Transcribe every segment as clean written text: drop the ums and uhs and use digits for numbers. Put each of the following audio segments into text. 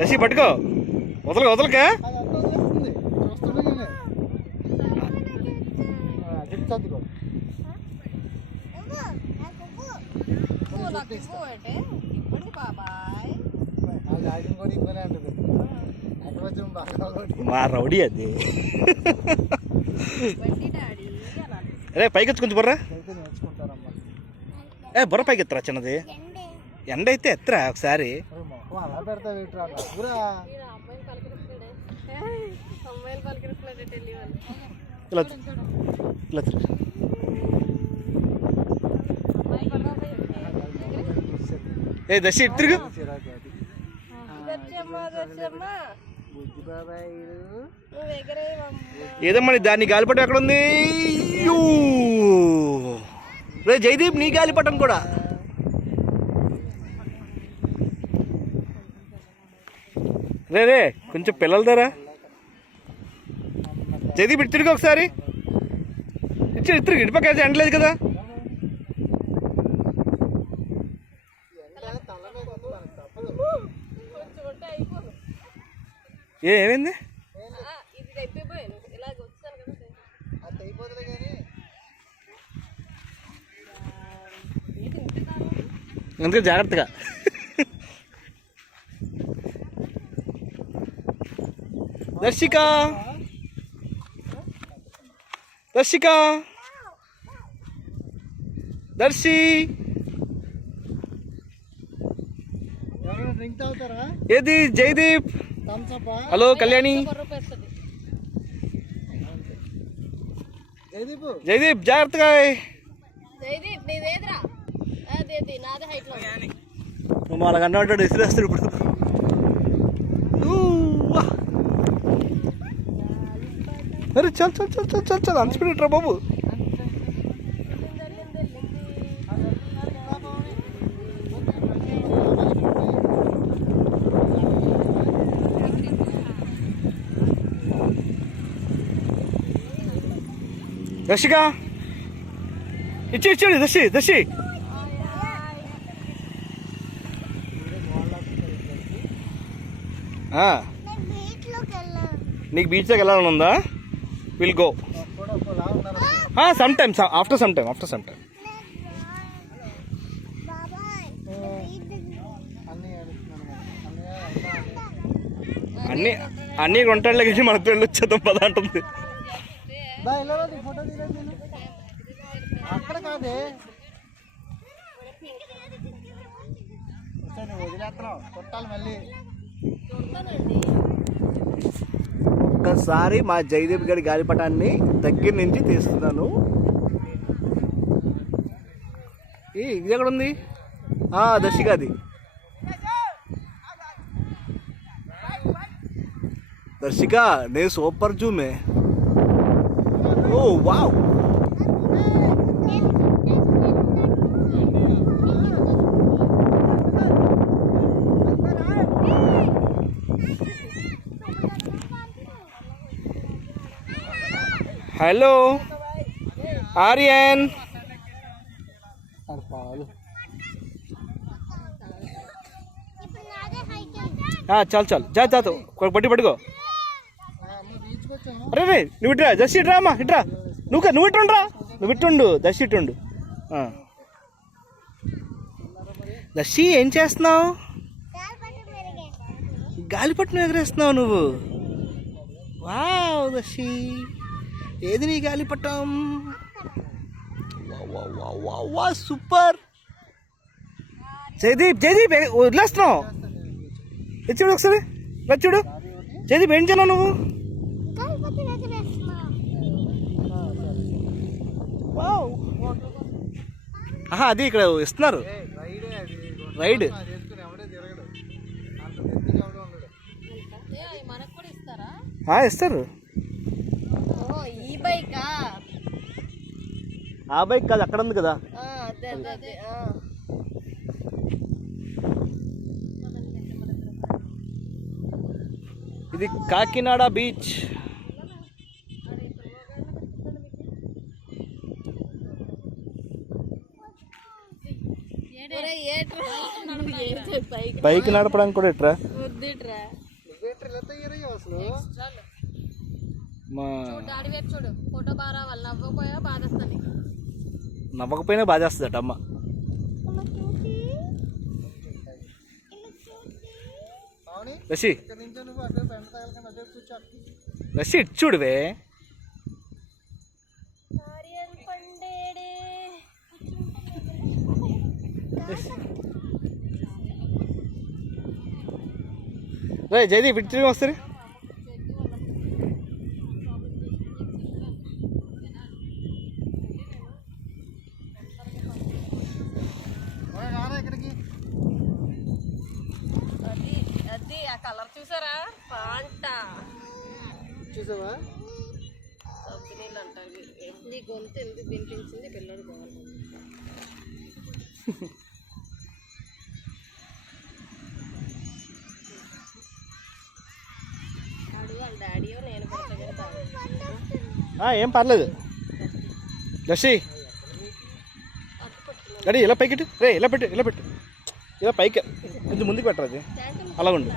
రసి పట్టుకో, వదలకే. మా రౌడీ అది. అరే పైకి వచ్చి కొంచెం బొర్రా. బొర్ర పైకి ఎత్తరా చిన్నది. ఎండ అయితే ఎత్తరా ఒకసారి. ఏ దశ ఇటు తిరుగు. ఏదమ్మా దాన్ని గాలిపటం ఎక్కడ ఉంది? రే జయదీప్, నీ గాలిపటం కూడా. రే కొంచెం పిల్లల ధర. జయదీప్ ఇటు తిరిగి ఒకసారి. తిరిగి ఇటు పక్క ఎండలేదు కదా. ఏమైంది? అందుకే జాగ్రత్తగా. దర్శిక దర్శి, ఏది జయదీప్? హలో కళ్యాణి. జయదీప్ జాగ్రత్తగా. అలాగ అన్నట్టు ఇసిరేస్తాడు ఇప్పుడు. అరే చల్ చల్ చల్ చల్ చల్ చల్ అన్స్పీడ్ రా బాబు. దర్శిక ఇచ్చేడు దర్శి. నీకు బీచ్లోకి వెళ్ళాలని ఉందా? Will go some time, after some time. అన్నీ కొంటాళ్ళకి మనతో వెళ్ళి వచ్చేద్దాం పద అంటుంది. ఒక్కసారి మా జయదీప్ గడి గాలిపటాన్ని దగ్గర నుంచి తీస్తున్నాను. ఇది ఎక్కడ ఉంది? దర్శికాది. దర్శిక నేను సూపర్ జూమే. ఓ వావ్. హలో ఆర్యన్. చల్ జా పట్టుకో. అరే నువ్వు ఇట్రా, జస్ట్ ఇట్రా అమ్మా, ఇట్రా. నువ్వు ఇట్టుండ్రా, నువ్వు ఇట్టుండు, దర్శి ఇట్టుండు. దర్శి ఏం చేస్తున్నావు? గాలిపటం ఎగరేస్తున్నావు నువ్వు. వావ్ దర్శి, ఏది నీ గాలిపటం? సూపర్. జయదీప్ వదిలేస్తున్నావు. చూడు ఒకసారి, చూడు జయదీప్ ఏం చేయాలి నువ్వు? అది ఇక్కడ ఇస్తున్నారు రైడ్. ఇస్తారు. ఆ బైక్ కాదు, అక్కడ ఉంది కదా. ఇది కాకినాడ బీచ్. బైక్ నడపడానికి కూడా ఎట్రా. మా డాడీ వైపు చూడు, ఫోటో బాగా రావాలి. నవ్వకపోయా బాధ వస్తుంది. నవ్వకపోయినా బాధ వస్తుందట అమ్మ. రషి రషి ఇటు చూడువే. రే జయదీప్ ఇటు తిరిగి వస్తారు. అది ఆ కలర్ చూసారా? పాంట చూసావా? సబ్బు నీళ్ళు అంటారు. నీ గొంతు ఎందుకు వినిపించింది? పిల్లడు బాగుంది. వాళ్ళ డాడీయో నేను ఏం పర్లేదు. రషి గడి ఇలా పైకి రే, ఇలా పెట్టు, ఇలా పెట్టు, ఇలా పైకి కొంచెం ముందుకు పెట్టరు. అది అలా ఉండు.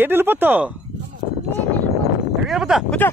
ఏటి వెళ్ళిపోతావు? ఎక్కడ వెళ్ళిపోతా? కూర్చో.